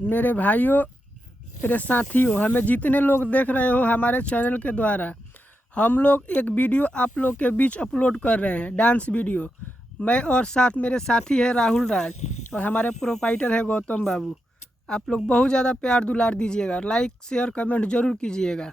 मेरे भाइयों, मेरे साथियों, हमें जितने लोग देख रहे हो हमारे चैनल के द्वारा, हम लोग एक वीडियो आप लोग के बीच अपलोड कर रहे हैं, डांस वीडियो। मैं और साथ मेरे साथी है राहुल राज और हमारे प्रोपाइटर है गौतम बाबू। आप लोग बहुत ज़्यादा प्यार दुलार दीजिएगा, लाइक शेयर कमेंट ज़रूर कीजिएगा।